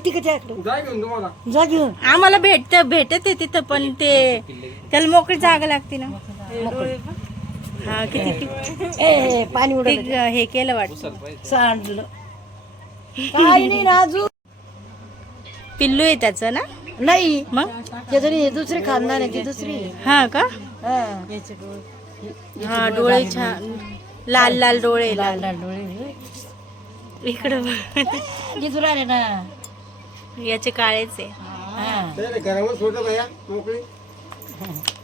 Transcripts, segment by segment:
नेती का त्याकडं जाय घेऊन तुम्हाला. जा घेऊन. आम्हाला भेटत भेटत आहे तिथं पण ते त्याला मोकळी जागा लागते ना. हा किती ए ए, पाणी ते उडवलं हे केलं वाटतं. सांडलं. काही नाही ना अजून. पिल्लू आहे त्याचं ना? नाही. मग? ते तरी दुसरी खानदार आहे ती दुसरी आहे. हा का? हा. हा डोळे छान. लाल लाल डोळे लाल लाल डोळे इकडं ना. याचे काळेच आहे. हा. घरावर भैया मोकळी?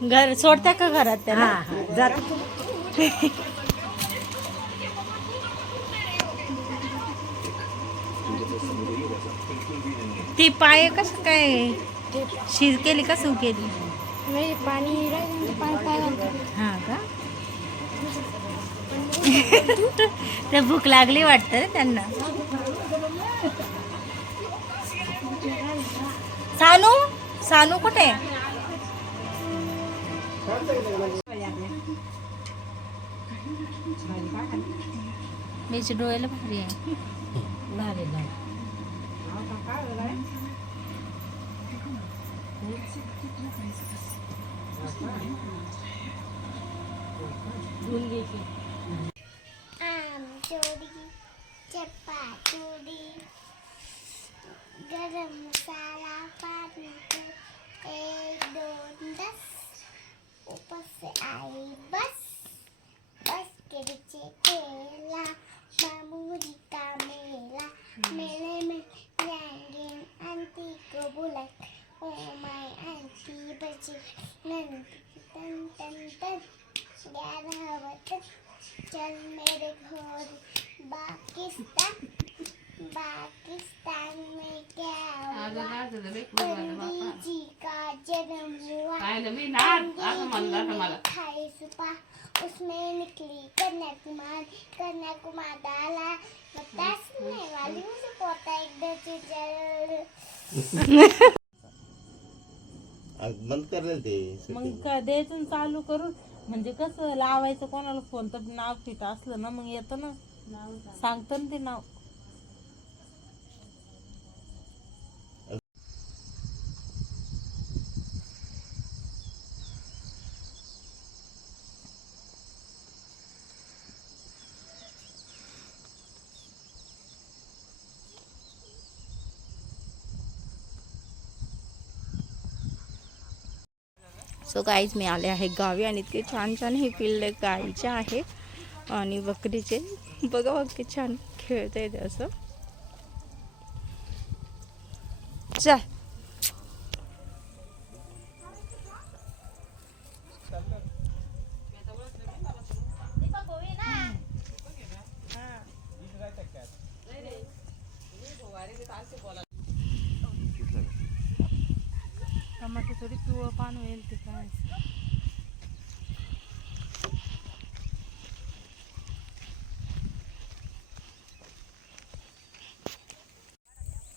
घर सोडता का घरात त्याला. जात. ती पाय कसं काय शिज केली का सू केली पाणी हा का? ते भूक लागली वाटतं रे त्यांना. सानू सानू कुठे? मीचे डोळ्याला भारी आहे. लाल आहे, लाल. आम चोरी चपाचोरी गरम मसाला पानी एक दोन दस ऊपर से आई बस बस के नीचे केला मामूली का मेला मेले में जाएंगे आंटी को बुलाए ओ माय आंटी बची नंदी टन टन टन ग्यारह बजे चल मेरे घर पाकिस्तान पाकिस्तान हुआ पंडित जी का जन्म हुआ पंडित ने खाई सुपा उसमें निकली कन्याकुमार. कन्याकुमार डाला बताने वाली मुझे पोता एकदम से जल बंद करेल ते मग काय द्यायचं चालू करून म्हणजे कसं लावायचं कोणाला फोन तर नाव फिट असलं ना मग येतं ना. सांगतं ना ते नाव. सो गाईज मी आले आहे गावी आणि इतके छान छान हे पिल्ले गाईचे आहे आणि बकरीचे. बघा बघ छान छान खेळता येते असं. चल. थोडी पिवळं पान होईल ते काय?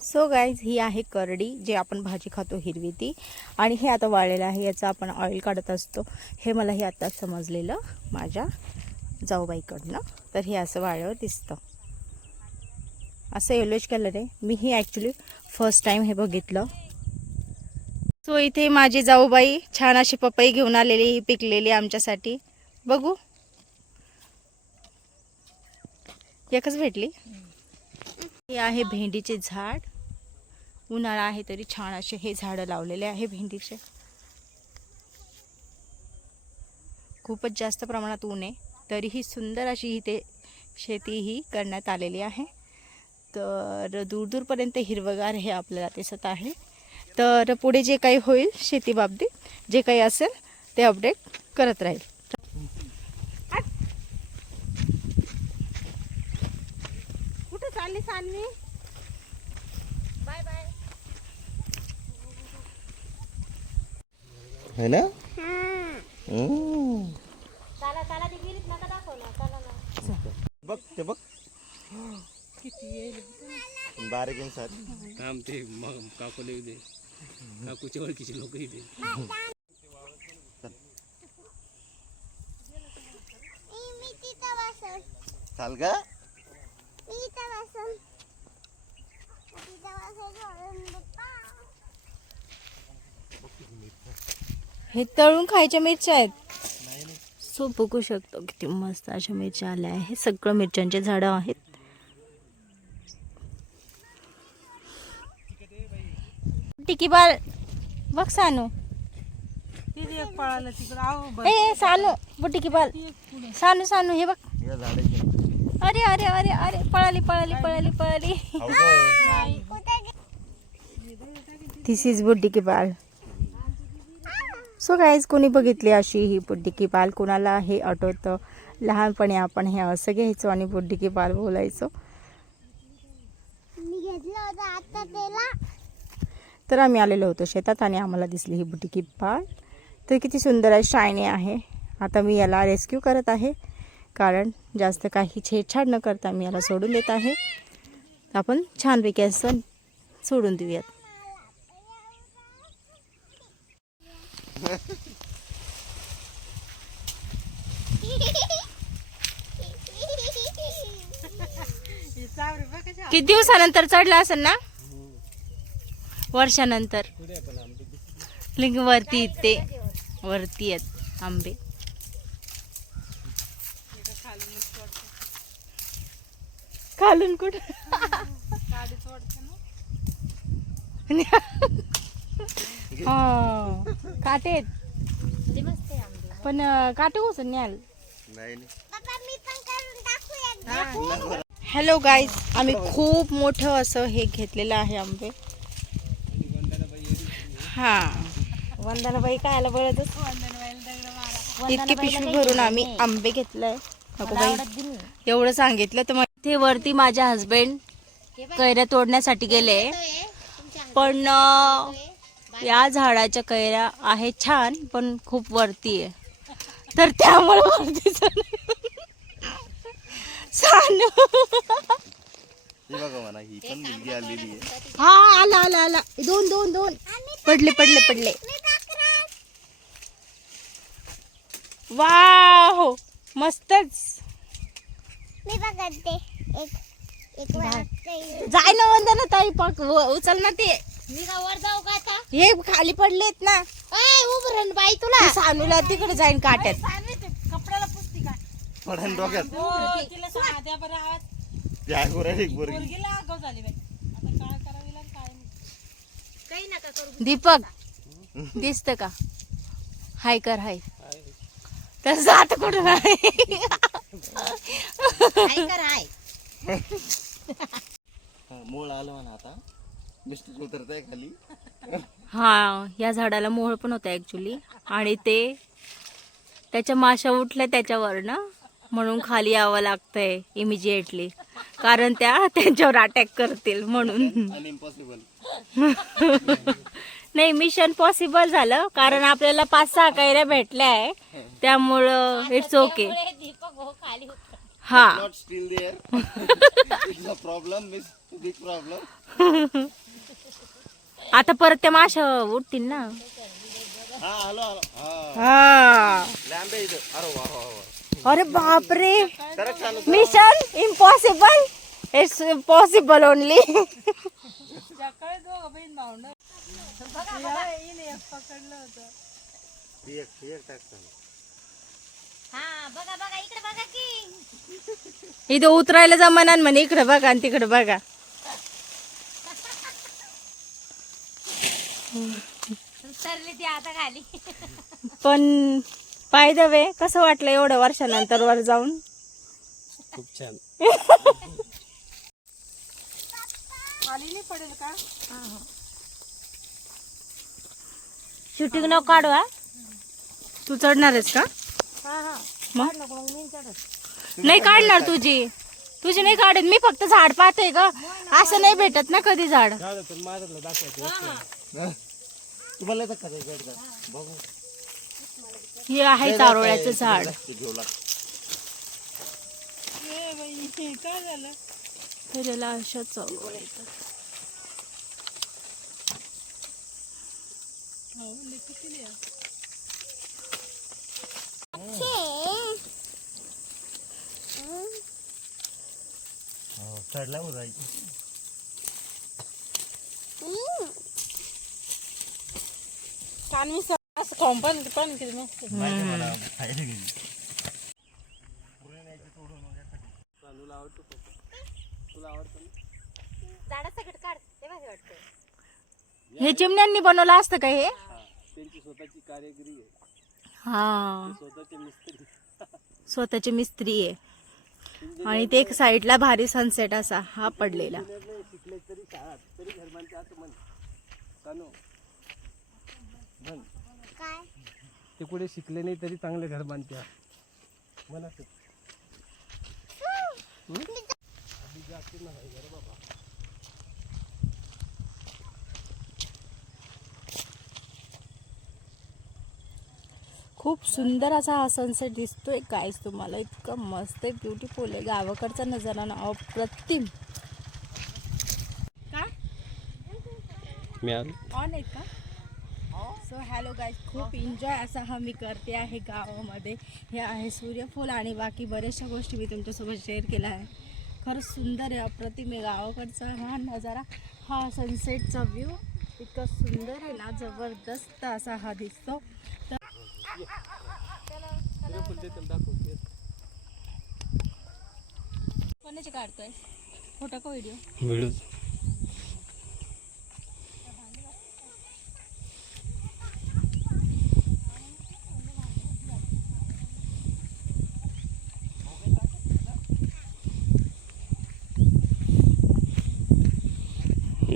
सो गाईज ही आहे करडी जे आपण भाजी खातो हिरवी ती. आणि हे आता वाळलेलं आहे याचं आपण ऑइल काढत असतो. हे मला हे आता समजलेलं माझ्या जाऊबाईकडनं. तर हे असं वाळल्यावर दिसतं. असं येलोच कलर आहे. मी ही ॲक्च्युली फर्स्ट टाईम हे बघितलं. सो इथे माझी जाऊबाई छान अशी पपई घेऊन आलेली ही पिकलेली आमच्यासाठी. बघू. एकच भेटली. हे आहे भेंडीचे झाड. उन्हाळा आहे तरी छान असे हे झाडं लावलेले आहे भेंडीचे. खूपच जास्त प्रमाणात ऊन आहे. तरीही सुंदर अशी इथे शेती ही करण्यात आलेली आहे. तर दूरदूरपर्यंत हिरवगार हे आपल्याला दिसत आहे. तर पुढे जे काही होईल शेती बाबतीत जे काही असेल ते अपडेट करत राहील. कुठं चालली सानवी है ना? हम्म. बघ ते बघ. बारीक इंसात थांब ते मग काकूला येऊ दे. काकूच्या ओळखीचे लोक इथे? चाल का हे तळून खायच्या मिरच्या आहेत. सो बघू शकतो. किती मस्त अशा मिरच्या आल्या आहेत. सगळं मिरच्यांचे झाडं आहेत. टिकी बाळ बघ सानू. तिथे एक पळालं तिकडं. आहो बरं. ए सानू बुटिकी बाळ. सानू सानू हे बघ. या झाडाची अरे अरे अरे अरे पळाली पळाली पळाली पळाली. दिस इज बुड्डी की बाल सो गाईज कोणी बघितली अशी ही बुड्डी की बाल कोणाला हे आठवतं? लहानपणी आपण हे असं घ्यायचो आणि बुड्डी की बाल बोलायचो. मी घेतलं होतं आता त्याला. तर आम्ही आलेलो होतो शेतात आणि आम्हाला दिसली ही बुड्डी की बाल तर किती सुंदर आहे शायनी आहे. आता मी याला रेस्क्यू करत आहे. कारण जास्त काही छेडछाड न करता मी याला सोडून देत आहे. आपण छानपैकी असं सोडून देऊयात. किती दिवसानंतर चढला असेल ना? वर्षानंतर. लिंग वरती ते वरती आहेत आंबे. खालून कुठं? हा काटे आहेत. पण काटे उचल न्याल? हॅलो गाईज आम्ही खूप मोठं असं हे घेतलेलं आहे आंबे. हा. वंदनाबाई कायला बळतच इतकी पिशवी भरून आम्ही आंबे घेतलंय. नको बाई एवढं सांगितलं तर ते वरती माझे हस्बंड कैऱ्या तोडण्यासाठी गेले. पण या झाडाच्या कैऱ्या आहेत छान पण खूप वरती आहे. तर त्यामुळे वरती हे ही आहे. हा आला आला आला. दोन दोन दोन. पडले पडले पडले. वाव मस्तच. मी बघते. एक एक जाय ना वंदना ताई पक व- उचल ना ते. मी का वर जाऊ का आता? हे खाली पडलेत ना. अय उभं राहून बाई तुला. ते सानूला तिकडे जाईन काट्यात. कपड्याला पुसती काय पडन डोक्यात. हो तिला सांगा त्या बरं आवाज. ती आहे गोरा एक पोरगी. पोरगीला आगाव झाली बाई आता काय करावी लागेल काय नाही. काही नका करू. दीपक दिसत का? हाय कर हाय. तर जात कुठं नाही. काय कर हाय. हा, मूळ आलं म्हणा आता. मिस्टेक उतरत आहे खाली. हा या झाडाला मोहळ पण होता ऍक्च्युली आणि ते त्याच्या माशा उठल्या त्याच्यावरनं. म्हणून खाली यावं लागतंय इमिजिएटली कारण त्या त्यांच्यावर अटॅक करतील म्हणून. नाही मिशन पॉसिबल झालं. कारण आपल्याला पाच सहा कैऱ्या भेटल्या आहे. त्यामुळं इट्स ओके हा बिग प्रॉब्लेम आता परत त्या माशा उठतील ना. हा अरे बापरे. Mission impossible it's possible only. हा इथं उतरायला जमाना म्हणे इकडे बघा आणि तिकडे बघा. उतरली ती आता खाली. पण पाय द वे कसं वाटलं एवढ्या वर्षानंतर वर जाऊन? खूप छान. पडेल का? शूटिंग नको काढू हा. तू चढणार आहेस का? मग? नाही काढणार तुझी. तुझी नाही काढत. मी फक्त झाड पाहते ग. असं नाही भेटत ना कधी झाड. तुम्हाला येतं का ते एकदा? बघू हे आहे चारोळ्याचं झाड. ते घेऊ लाग ए बाई काय कॉम्पन पण किती हे चिमण्यांनी बनवलं असतं का हे? त्यांची स्वतःची कारागिरी आहे हा. स्वतःचे मिस्त्री स्वतःची मिस्त्री आहे. आणि ते एक साईडला भारी सनसेट असा हा पडलेला. नाही शिकले तरी शाळा तरी घरमानचे असं म्हण कानो म्हण ते कुठे शिकले नाही तरी चांगले घर बांधते. म्हणा ते. खूप सुंदर असा हा सनसेट दिसतोय गाईस तुम्हाला इतकं मस्त आहे ब्युटिफुल आहे. गावाकडचा नजारा ना अप्रतिम. का मी आलो. ऑन आहेत का? हॅलो गाईज खूप एन्जॉय असा हा मी करते आहे गावामध्ये. हे आहे सूर्यफूल आणि बाकी बऱ्याचशा गोष्टी मी तुमच्यासोबत शेअर केल्या आहे. खरंच सुंदर आहे अप्रतिम आहे गावाकडचा हा नजारा. हा सनसेटचा व्ह्यू इतका सुंदर आहे ना जबरदस्त असा हा दिसतो. तर कोणाचे काढतोय? फोटो का व्हिडिओ व्हिडिओ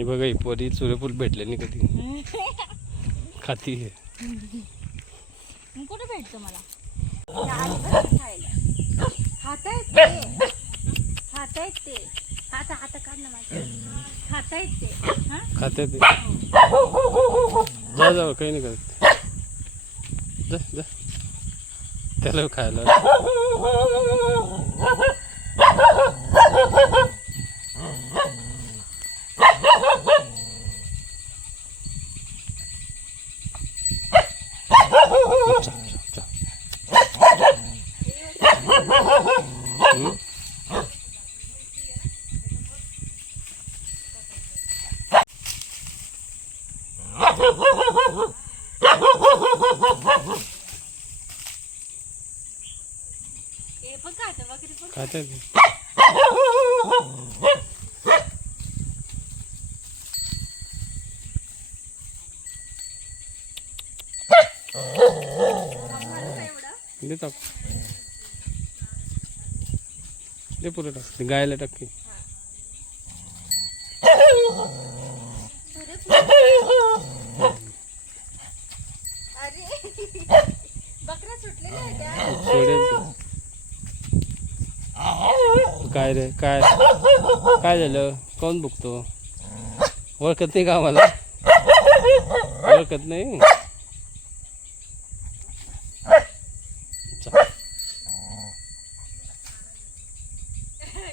मी बघा ही पोरी सूर्यफूल भेटले नाही कधी. खाती मग कुठे भेटतं मला? खाता येते खाता येते हाता हाता काढ ना माझ्या हा? खाते ते. जा जा काही नाही करत. जा जा. त्याला खायला. हे दे टाक दे टाक. गायला टाक की. अरे बकरा सुटलेला आहे का सोडेल. काय रे काय? काय झालं? कोण बघतो ओळखत नाही का आम्हाला? ओळखत नाही? चा.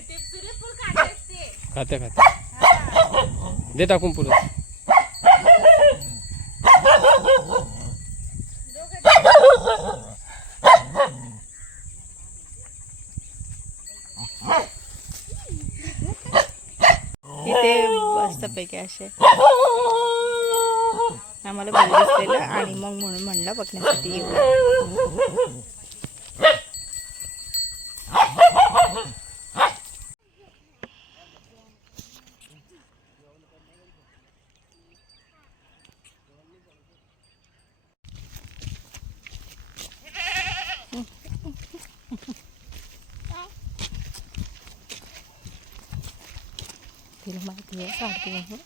ते सूर्यफूल खातात ते खाते खाते. दे टाकून पुढे इथे मस्तपैकी असे. आम्हाला बरं दिसलेलं आणि मग म्हणून म्हणलं बघण्यासाठी येऊ तिला माहिती आहे.